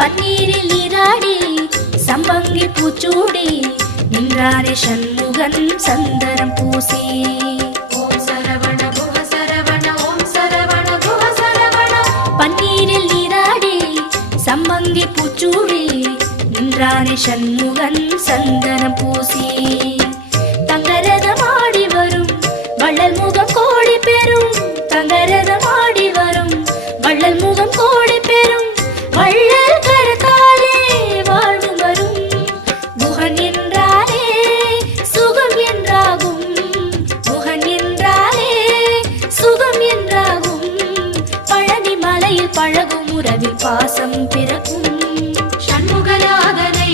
பன்னீரில் நீராடி சம்பங்கி பூச்சூடி நின்றாரே சண்முகன் சந்தனம் பூசி. ஓம் சரவண குஹ சரவண ஓம் சரவண குஹ சரவண. பன்னீரில் நீராடி சம்பங்கி பூச்சூடி நின்றாரே சண்முகன் சந்தனம் பூசி. தங்கரதமாடி வரும் வள்ளல் முகம் கோடி பெறும். தங்கரதமாடி வரும் வள்ளல் முகம் கோடி பெறும். வள்ளல் கரத்தாலே வாழ்வு வரும். குஹன் என்றாலே சுகம் என்றாகும். குஹன் என்றாலே சுகம் என்றாகும். பழனி மலையில் பழகும் உறவில் பாசம் பிறக்கும். ஷண்முகநாதனை